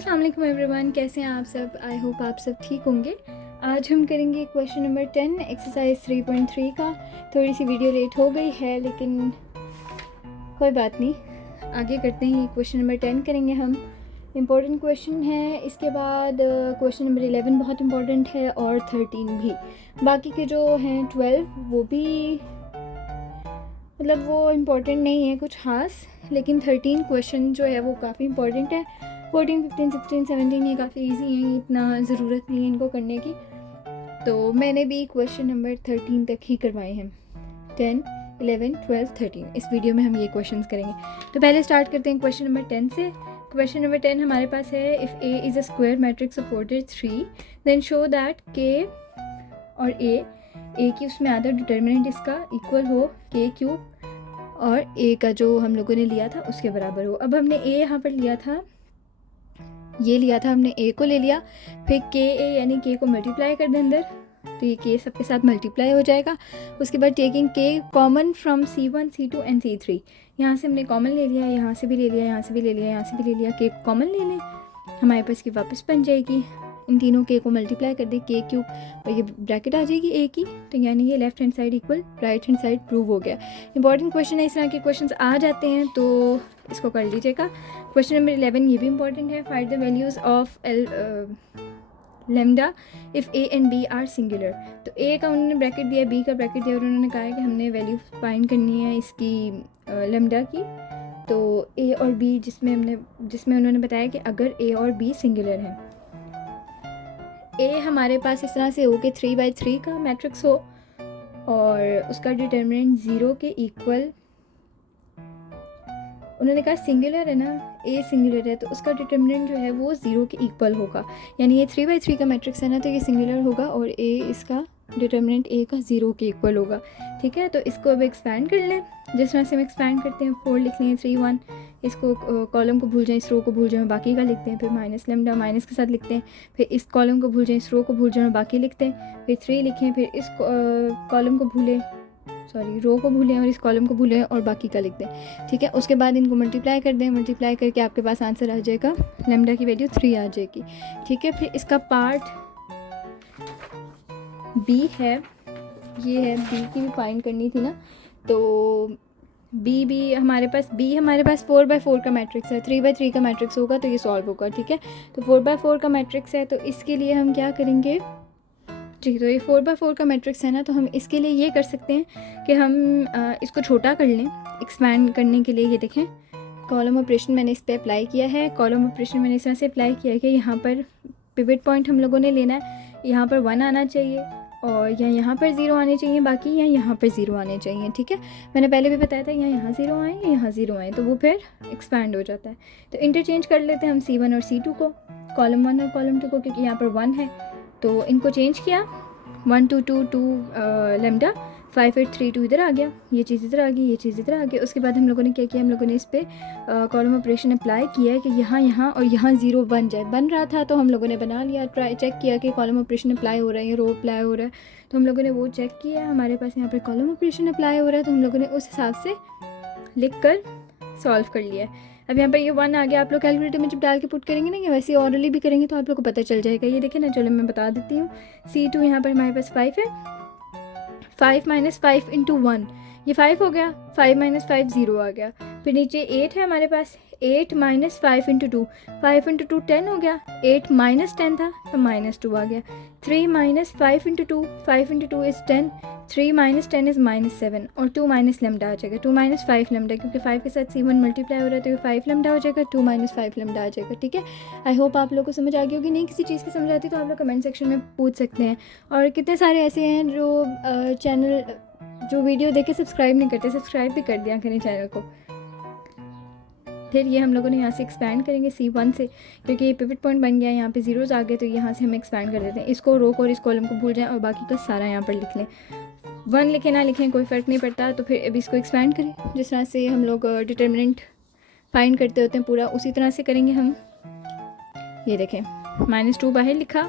अस्सलाम वालेकुम एवरीवन, कैसे हैं आप सब। आई होप आप सब ठीक होंगे। आज हम करेंगे क्वेश्चन नंबर 10 एक्सरसाइज 3.3 का। थोड़ी सी वीडियो लेट हो गई है लेकिन कोई बात नहीं, आगे करते हैं। क्वेश्चन नंबर 10 करेंगे हम। इम्पोर्टेंट क्वेश्चन है। इसके बाद क्वेश्चन नंबर 11 बहुत इम्पोर्टेंट है और 13 भी। बाकी के जो हैं 12 वो भी मतलब वो इम्पोर्टेंट नहीं है कुछ ख़ास, लेकिन 13 क्वेश्चन जो है वो काफ़ी इम्पोर्टेंट है। 14, 15, 16, 17 ये काफ़ी इजी हैं, इतना ज़रूरत नहीं है इनको करने की। तो मैंने भी क्वेश्चन नंबर 13 तक ही करवाए हैं। 10, 11, 12, 13 इस वीडियो में हम ये क्वेश्चंस करेंगे। तो पहले स्टार्ट करते हैं क्वेश्चन नंबर 10 से। क्वेश्चन नंबर 10 हमारे पास है, if A is a square matrix supported 3 then show that के और ए की उसमें आता डिटर्मिनेंट इसका इक्वल हो के क्यूब और ए का जो हम लोगों ने लिया था उसके बराबर हो। अब हमने ए यहाँ पर लिया था, ये लिया था हमने, ए को ले लिया, फिर के ए यानी के को मल्टीप्लाई कर दें अंदर, तो ये के सबके साथ मल्टीप्लाई हो जाएगा। उसके बाद टेकिंग के common from C1, C2 and C3, यहाँ से हमने कॉमन ले लिया, यहाँ से भी ले लिया, यहाँ से भी ले लिया, यहाँ से भी ले लिया, के कॉमन ले लें, हमारे पास की वापस बन जाएगी। इन तीनों के को मल्टीप्लाई कर दें के क्यूब और ये ब्रैकेट आ जाएगी ए की, तो यानी ये left hand side equal right hand side prove हो गया। इंपॉर्टेंट क्वेश्चन है, इस तरह के क्वेश्चंस आ जाते हैं तो इसको कर लीजिएगा। क्वेश्चन नंबर 11 ये भी इंपॉर्टेंट है। Find the values of lambda if A and B are singular. तो ए का उन्होंने ब्रैकेट दिया, बी का ब्रैकेट दिया और उन्होंने कहा है कि हमने वैल्यू फाइंड करनी है इसकी लेमडा की। तो ए और बी जिसमें उन्होंने बताया कि अगर ए और बी सिंगुलर हैं, ए हमारे पास इस तरह से हो कि 3/3 का मैट्रिक्स हो और उसका डिटर्मिनेंट 0 के इक्वल, उन्होंने कहा सिंगुलर है ना, ए सिंगुलर है तो उसका डिटर्मिनेंट जो है वो 0 के इक्वल होगा। यानी ये 3/3 का मैट्रिक्स है ना, तो ये सिंगुलर होगा और ए इसका डिटर्मिनेंट ए का 0 के इक्वल होगा। ठीक है, तो इसको अब एक्सपैंड कर लें। जिस तरह से हम एक्सपैंड करते हैं 4 लिख लें, 3, 1, इसको कॉलम को भूल जाएं, इस रो को भूल जाएं, बाकी का लिखते हैं। फिर माइनस लेमडा माइनस के साथ लिखते हैं, फिर इस कॉलम को भूल जाएं, इस रो को भूल जाएं, बाकी लिखते हैं। फिर 3 लिखें, फिर इस कॉलम को भूलें, रो को भूलें और इस कॉलम को भूलें और बाकी का लिख दें। ठीक है, उसके बाद इनको मल्टीप्लाई कर दें, मल्टीप्लाई करके आपके पास आंसर आ जाएगा, लेमडा की वैल्यू 3 आ जाएगी। ठीक है, फिर इसका पार्ट बी है, ये है, बी की भी फाइंड करनी थी ना, तो बी हमारे पास 4/4 का मैट्रिक्स है, 3/3 का मैट्रिक्स होगा तो ये सॉल्व होगा। ठीक है, तो 4/4 का मैट्रिक्स है तो इसके लिए हम क्या करेंगे जी, तो ये 4/4 का मैट्रिक्स है ना, तो हम इसके लिए ये कर सकते हैं कि हम इसको छोटा कर लें एक्सपैंड करने के लिए। ये देखें, कॉलम ऑपरेशन मैंने इस पर अप्लाई किया है। कॉलम ऑपरेशन मैंने इस तरह से अप्लाई किया है कि यहाँ पर पिवट पॉइंट हम लोगों ने लेना है, यहाँ पर 1 आना चाहिए और यहाँ पर 0 आने चाहिए, बाकी यहाँ पर 0 आने चाहिए। ठीक है, मैंने पहले भी बताया था यहाँ 0 आए, यहाँ 0 आए तो वो फिर एक्सपैंड हो जाता है। तो इंटरचेंज कर लेते हैं हम C1 और C2 को, कॉलम 1 और कॉलम 2 को, क्योंकि यहाँ पर 1 है तो इनको चेंज किया, 1 2 2 2 लेमडा, 5 8 3 2 इधर आ गया, ये चीज़ इधर आ गई, ये चीज़ इधर आ गई। उसके बाद हम लोगों ने क्या किया, हम लोगों ने इस पर कॉलम ऑपरेशन अप्लाई किया है कि यहाँ और यहाँ 0 बन जाए। बन रहा था तो हम लोगों ने बना लिया, ट्राई चेक किया कि कॉलम ऑपरेशन अप्लाई हो रहा है या रो अप्लाई हो रहा है, तो हम लोगों ने वो चेक किया। हमारे पास यहाँ पर कॉलम ऑपरेशन अप्लाई हो रहा है तो हम लोगों ने उस हिसाब से लिख कर सॉल्व कर लिया है। अब यहाँ पर ये 1 आ गया, आप लोग कैलकुलेटर में जब डाल के पुट करेंगे ना, या वैसे ऑरली भी करेंगे तो आप लोग को पता चल जाएगा। ये देखें ना, चलो मैं बता देती हूँ। C2 यहाँ पर हमारे पास 5 है, 5 - 5 × 1 ये 5 हो गया, 5 - 5 0 आ गया। फिर नीचे 8 है हमारे पास, 8 - 5 × 2, 5 × 2 10 हो गया, 8 - 10 था तो -2 आ गया। 3 - 5 × 2, 5 × 2 इज़ 10, 3 - 10 इज़ -7 और 2 - लेमडा आ जाएगा, 2 - 5 लेमडा, क्योंकि 5 के साथ C1 मल्टीप्लाई हो रहा है तो ये 5 लेमडा हो जाएगा, 2 - 5 लेमडा आ जाएगा। ठीक है, आई होप आप लोग को समझ आ गई होगी। नहीं किसी चीज़ की समझ आती तो आप लोग कमेंट सेक्शन में पूछ सकते हैं। और कितने सारे ऐसे हैं जो चैनल जो वीडियो देख के सब्सक्राइब नहीं करते, सब्सक्राइब भी कर दिया करें चैनल को। फिर ये हम लोगों ने यहाँ से एक्सपैंड करेंगे C1 से, क्योंकि ये पिवट पॉइंट बन गया, यहाँ पे ज़ीरोज़ आ गए तो यहाँ से हम एक्सपैंड कर देते हैं। इसको रो को और इस कॉलम को भूल जाएं और बाकी का सारा यहाँ पर लिख लें। 1 लिखें ना लिखें कोई फ़र्क नहीं पड़ता। तो फिर अब इसको एक्सपैंड करें, जिस तरह से हम लोग डिटर्मिनेंट फाइंड करते होते हैं पूरा उसी तरह से करेंगे हम। ये देखें, -2 बाहर लिखा,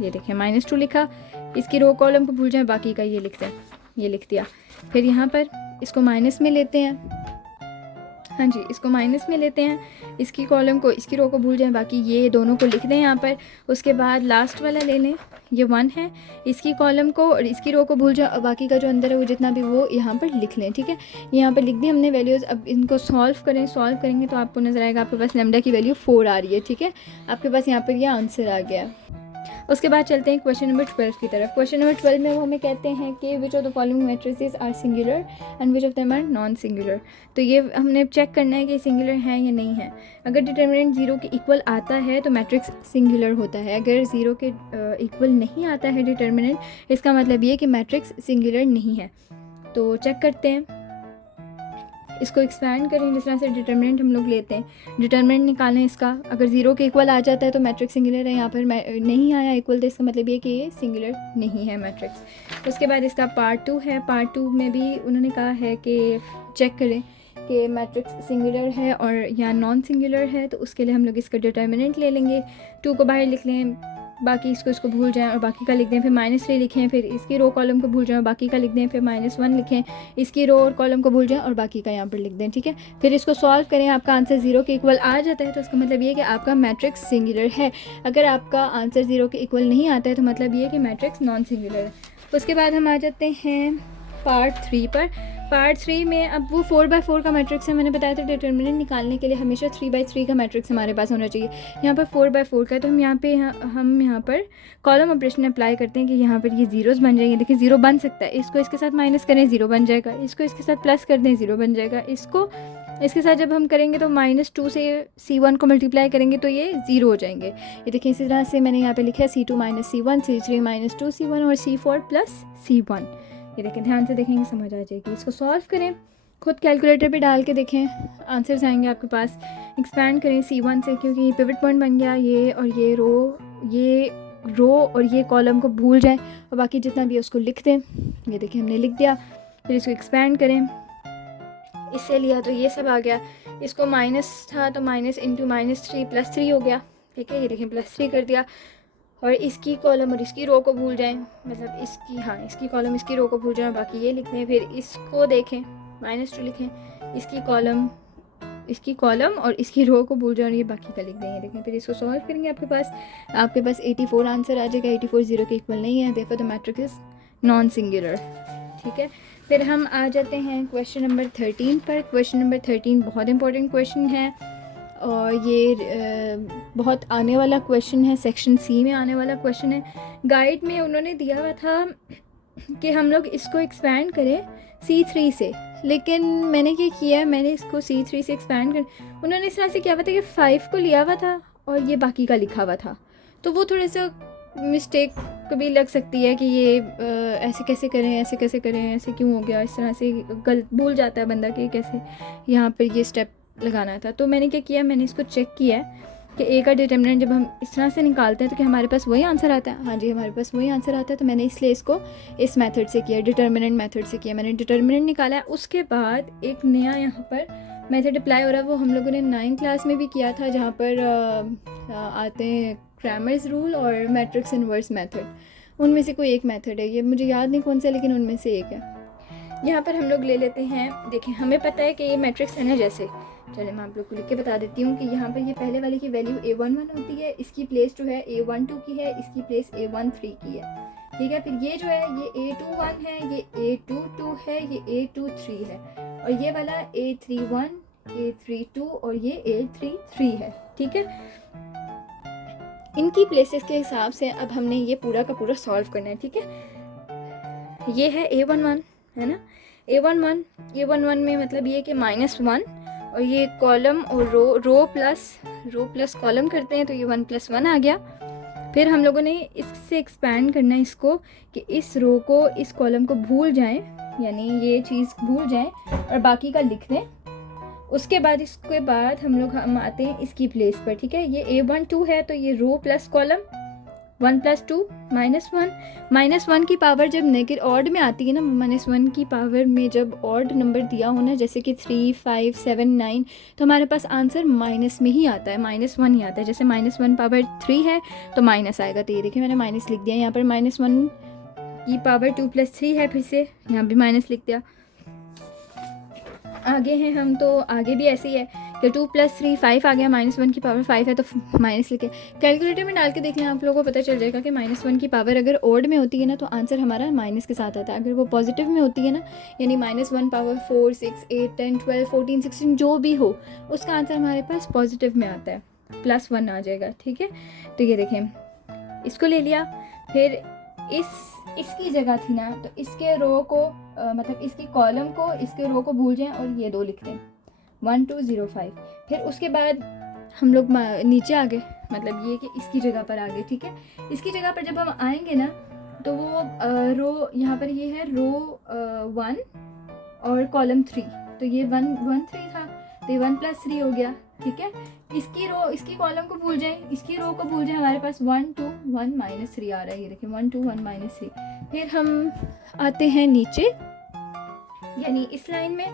ये देखें -2 लिखा, इसकी रो कॉलम को भूल जाएं, बाकी का ये लिखते हैं, ये लिख दिया। फिर यहाँ पर इसको माइनस में लेते हैं, हाँ जी, इसको माइनस में लेते हैं, इसकी कॉलम को इसकी रो को भूल जाएं, बाकी ये दोनों को लिख दें यहाँ पर। उसके बाद लास्ट वाला ले लें, ये 1 है, इसकी कॉलम को और इसकी रो को भूल जाएं और बाकी का जो अंदर है वो जितना भी वो यहाँ पर लिख लें। ठीक है, यहाँ पर लिख दी हमने वैल्यूज़। अब इनको सॉल्व सॉल्व करेंगे तो आपको नज़र आएगा आपके पास लैम्डा की वैल्यू 4 आ रही है। ठीक है, आपके पास यहाँ पर ये आंसर आ गया। उसके बाद चलते हैं क्वेश्चन नंबर 12 की तरफ। क्वेश्चन नंबर 12 में वो हमें कहते हैं कि which of the following matrices are singular and which of them are non singular. तो ये हमने चेक करना है कि सिंगुलर है या नहीं है। अगर डिटर्मिनेंट 0 के इक्वल आता है तो मैट्रिक्स सिंगुलर होता है। अगर 0 के इक्वल नहीं आता है डिटर्मिनेंट, इसका मतलब ये कि मैट्रिक्स सिंगुलर नहीं है। तो चेक करते हैं, इसको एक्सपैंड करें। जिस तरह से डिटर्मिनेंट हम लोग लेते हैं, डिटर्मिनेंट निकालें इसका, अगर 0 के इक्वल आ जाता है तो मैट्रिक्स सिंगुलर है। यहाँ पर नहीं आया इक्वल, तो इसका मतलब ये कि ये सिंगुलर नहीं है मैट्रिक्स। उसके बाद इसका पार्ट 2 है। पार्ट 2 में भी उन्होंने कहा है कि चेक करें कि मैट्रिक्स सिंगुलर है और या नॉन सिंगुलर है। तो उसके लिए हम लोग इसका डिटर्मिनेंट ले लेंगे, 2 को बाहर लिख लें, बाकी इसको भूल जाएं और बाकी का लिख दें, फिर -3 लिखें, फिर इसकी रो कॉलम को भूल जाएं और बाकी का लिख दें, फिर -1 लिखें, इसकी रो और कॉलम को भूल जाएं और बाकी का यहाँ पर लिख दें। ठीक है, फिर इसको सॉल्व करें, आपका आंसर 0 के इक्वल आ जाता है तो इसका मतलब ये है कि आपका मैट्रिक्स सिंगुलर है। अगर आपका आंसर 0 के इक्वल नहीं आता है तो मतलब ये है कि मैट्रिक्स नॉन सिंगुलर है। उसके बाद हम आ जाते हैं पार्ट 3 पर। पार्ट 3 में अब वो 4/4 का मैट्रिक्स है। मैंने बताया था डिटर्मिनेंट निकालने के लिए हमेशा 3/3 का मैट्रिक्स हमारे पास होना चाहिए। यहाँ पर 4/4 का है तो हम यहाँ पर कॉलम ऑपरेशन अप्लाई करते हैं कि यहाँ पर ये ज़ीरोज़ बन जाएंगे। देखिए 0 बन सकता है, इसको इसके साथ माइनस करें 0 बन जाएगा, इसको इसके साथ प्लस कर दें 0 बन जाएगा, इसको इसके साथ जब हम करेंगे तो -2 से C1 को मल्टीप्लाई करेंगे तो ये 0 हो जाएंगे। ये देखिए इसी तरह से मैंने यहाँ पे लिखा है C2 - C1, C3 - 2C1 और C4 + C1। ये देखें, ध्यान से देखेंगे समझ आ जाएगी। इसको सॉल्व करें, खुद कैलकुलेटर पे डाल के देखें, आंसर्स आएंगे आपके पास। एक्सपैंड करें C1 से, क्योंकि पिवट पॉइंट बन गया, ये और ये रो और ये कॉलम को भूल जाएं और बाकी जितना भी है उसको लिख दें। ये देखिए हमने लिख दिया। फिर इसको एक्सपैंड करें, इससे लिया तो ये सब आ गया। इसको माइनस था तो माइनस इंटू -3 +3 हो गया। ठीक है, ये देखें +3 कर दिया। और इसकी कॉलम और इसकी रो को भूल जाएं, मतलब इसकी कॉलम इसकी रो को भूल जाएं, बाकी ये लिख दें। फिर इसको देखें, -2 लिखें, इसकी कॉलम और इसकी रो को भूल जाएं और ये बाकी का लिख दें। ये देखें, फिर इसको सॉल्व करेंगे, आपके पास 84 आंसर आ जाएगा। 84 0 के इक्वल नहीं है, therefore the matrix is non singular. ठीक है, फिर हम आ जाते हैं क्वेश्चन नंबर 13 पर। क्वेश्चन नंबर 13 बहुत इंपॉर्टेंट क्वेश्चन है और ये बहुत आने वाला क्वेश्चन है, सेक्शन C में आने वाला क्वेश्चन है। गाइड में उन्होंने दिया हुआ था कि हम लोग इसको एक्सपैंड करें C3 से, लेकिन मैंने क्या किया, मैंने इसको C3 से एक्सपैंड कर, उन्होंने इस तरह से किया हुआ था कि 5 को लिया हुआ था और ये बाकी का लिखा हुआ था, तो वो थोड़ा सा मिस्टेक कभी लग सकती है कि ये ऐसे कैसे करें, ऐसे क्यों हो गया, इस तरह से भूल जाता है बंदा कि कैसे यहाँ पर ये स्टेप लगाना था। तो मैंने क्या किया, मैंने इसको चेक किया कि ए का डिटर्मिनेंट जब हम इस तरह से निकालते हैं तो क्या हमारे पास वही आंसर आता है। हाँ जी, हमारे पास वही आंसर आता है। तो मैंने इसलिए इसको इस मेथड से किया, डिटर्मिनेंट मेथड से किया। मैंने डिटर्मिनेंट निकाला है। उसके बाद एक नया यहाँ पर मेथड अप्लाई हो रहा है, वो हम लोगों ने 9th क्लास में भी किया था, जहाँ पर आते हैं क्रैमर्स रूल और मैट्रिक्स इन्वर्स मेथड। उनमें से कोई एक मेथड है, ये मुझे याद नहीं कौन सा, लेकिन उनमें से एक है। यहाँ पर हम लोग ले लेते हैं, देखें हमें पता है कि ये मैट्रिक्स है ना, जैसे चलिए मैं आप लोग को लिख के बता देती हूँ कि यहाँ पर ये पहले वाले की वैल्यू A11 होती है, इसकी प्लेस जो है A12 की है, इसकी प्लेस A13 की है। ठीक है, फिर ये जो है ये A21 है, ये A22 है, ये A23 है और ये वाला A31, A32 और ये A33 है। ठीक है, इनकी प्लेसेस के हिसाब से अब हमने ये पूरा का पूरा सॉल्व करना है। ठीक है, ये है A11 है ना, A11 में मतलब ये कि -1 और ये कॉलम और रो प्लस कॉलम करते हैं तो ये 1 + 1 आ गया। फिर हम लोगों ने इससे एक्सपैंड करना है इसको कि इस रो को इस कॉलम को भूल जाएं, यानी ये चीज़ भूल जाएं और बाकी का लिख दें। उसके बाद इसके बाद हम आते हैं इसकी प्लेस पर। ठीक है, ये A12 है तो ये रो प्लस कॉलम 1 + 2 -1 की पावर जब नेगेटिव ऑड में आती है ना, -1 की पावर में जब ऑड नंबर दिया हो ना, जैसे कि 3, 5, 7, 9, तो हमारे पास आंसर माइनस में ही आता है, -1 ही आता है। जैसे -1 पावर 3 है तो माइनस आएगा, तो ये देखिए मैंने माइनस लिख दिया। यहाँ पर -1 की पावर 2 + 3 है, फिर से यहाँ भी माइनस लिख दिया। आगे हैं हम, तो आगे भी ऐसे ही है कि 2 + 3 5 आ गया, -1 की पावर 5 है तो माइनस लिखे। कैलकुलेटर में डाल के देख लें, आप लोगों को पता चल जाएगा कि -1 की पावर अगर ऑड में होती है ना तो आंसर हमारा माइनस के साथ आता है। अगर वो पॉजिटिव में होती है ना, यानी -1 पावर 4 6 8 10 12 14 16 जो भी हो, उसका आंसर हमारे पास पॉजिटिव में आता है, +1 आ जाएगा। ठीक है, तो ये देखें, इसको ले लिया। फिर इसकी जगह थी ना, तो इसके रो को मतलब इसकी कॉलम को, इसके रो को भूल जाएं और ये 2 लिख दें, 1 2 0 5। फिर उसके बाद हम लोग नीचे आ गए, मतलब ये कि इसकी जगह पर आ गए। ठीक है, इसकी जगह पर जब हम आएंगे ना तो वो रो यहाँ पर ये है रो 1 और कॉलम 3, तो ये 1 1 3 था, तो ये 1 + 3 हो गया। ठीक है, इसकी रो, इसकी कॉलम को भूल जाएं, इसकी रो को भूल जाएं, हमारे पास 1 2 1 -3 आ रहा है। ये देखिए 1 2 1 -3। फिर हम आते हैं नीचे, यानी इस लाइन में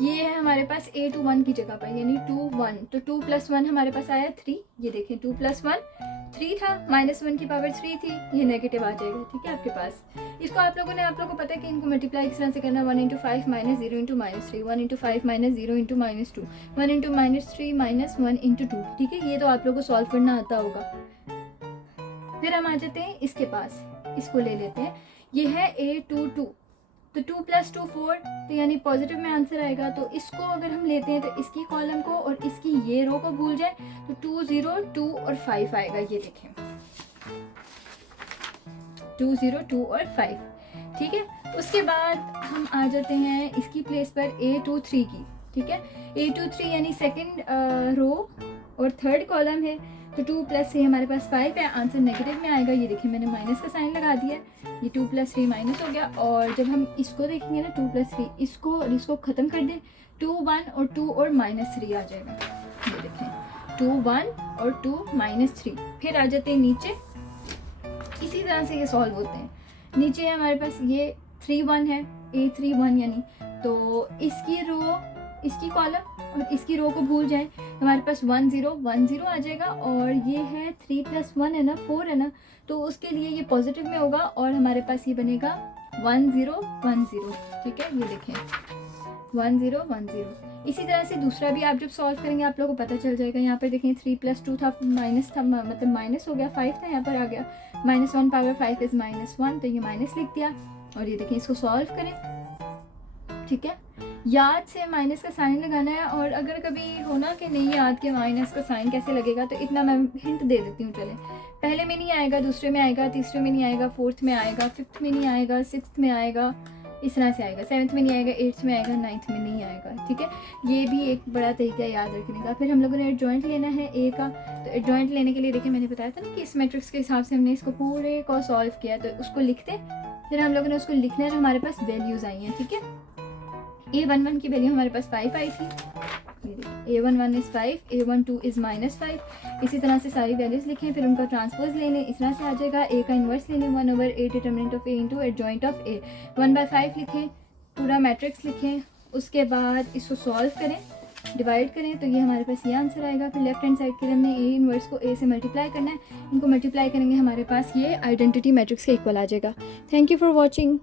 ये है हमारे पास a to 1 की जगह पर, यानी 2 1, तो 2 + 1 हमारे पास आया 3। ये देखें 2 + 1 3 था, -1 की पावर 3 थी, ये नेगेटिव आ जाएगा। ठीक है, आपके पास इसको आप लोगों को पता है कि इनको मल्टीप्लाई इस तरह से करना, 1 × 5 - 0 × -3, 1 × 5 - 0 × -2, 1 × -3 - 1 × 2। ठीक है, ये तो आप लोगों को सॉल्व करना आता होगा। फिर हम आ जाते हैं इसके पास, इसको ले लेते हैं, ये है a 2 2, तो 2 + 2 4, तो यानी पॉजिटिव में आंसर आएगा। तो इसको अगर हम लेते हैं तो इसकी कॉलम को और इसकी ये रो को भूल जाए तो 2 0 2 और 5 आएगा। ये देखें 2 0 2 और 5। ठीक है, उसके बाद हम आ जाते हैं इसकी प्लेस पर a 2 3 की। ठीक है, a 2 3 यानी सेकंड रो और थर्ड कॉलम है, तो 2 + 3 हमारे पास 5 है, आंसर नेगेटिव में आएगा। ये देखिए मैंने माइनस का साइन लगा दिया है, ये 2 + 3 माइनस हो गया। और जब हम इसको देखेंगे ना 2 + 3, इसको और इसको ख़त्म कर दें, 2 1 और 2 और -3 आ जाएगा। ये देखें 2 1 और 2 -3। फिर आ जाते हैं नीचे, इसी तरह से ये सॉल्व होते हैं। नीचे हमारे पास ये 3 1 है, a 3 1 यानी, तो इसकी रो, इसकी कॉलम और इसकी रो को भूल जाएं, हमारे पास 1 0 1 0 आ जाएगा। और ये है 3 + 1 है ना, 4 है ना, तो उसके लिए ये पॉजिटिव में होगा और हमारे पास ये बनेगा 1 0 1 0। ठीक है, ये देखें 1 0 1 0। इसी तरह से दूसरा भी आप जब सॉल्व करेंगे आप लोगों को पता चल जाएगा। यहाँ पर देखें 3 + 2 था, माइनस था, मतलब माइनस हो गया, 5 था, यहाँ पर आ गया -1 पावर 5 इज़ -1, तो ये माइनस लिख दिया। और ये देखें, इसको सॉल्व करें। ठीक है, याद से माइनस का साइन लगाना है, और अगर कभी होना कि नहीं याद के माइनस का साइन कैसे लगेगा, तो इतना मैं हिंट दे देती हूँ। चले, पहले में नहीं आएगा, दूसरे में आएगा, तीसरे में नहीं आएगा, फोर्थ में आएगा, फिफ्थ में नहीं आएगा, सिक्स्थ में आएगा, इस तरह से आएगा, 7th में नहीं आएगा, 8th में आएगा, 9th में नहीं आएगा। ठीक है, ये भी एक बड़ा तरीका याद रखने का। फिर हम लोगों ने एडजॉइंट लेना है a का, तो एडजॉइंट लेने के लिए देखिए मैंने बताया था ना कि इस मैट्रिक्स के हिसाब से हमने इसको पूरे को सॉल्व किया, तो उसको लिखते, फिर हम लोगों ने उसको लिखना है जो हमारे पास वैल्यूज़ आई हैं। ठीक है, a11 की वैल्यू हमारे पास 5 आई थी, a11 इज़ 5, a12 इज़ -5। इसी तरह से सारी वैल्यूज़ लिखें, फिर उनका ट्रांसपोज ले लें, इस तरह से आ जाएगा। a का इन्वर्स ले लें, 1/a determinant of a into adjoint of a, 1/5 लिखें, पूरा मैट्रिक्स लिखें, उसके बाद इसको सॉल्व करें, डिवाइड करें, तो ये हमारे पास ये आंसर आएगा। फिर लेफ्ट हैंड साइड के लिए हमने a इन्वर्स को a से मल्टीप्लाई करना है, इनको मल्टीप्लाई करेंगे, हमारे पास ये आइडेंटिटी मैट्रिक्स के इक्वल आ जाएगा। Thank you for watching.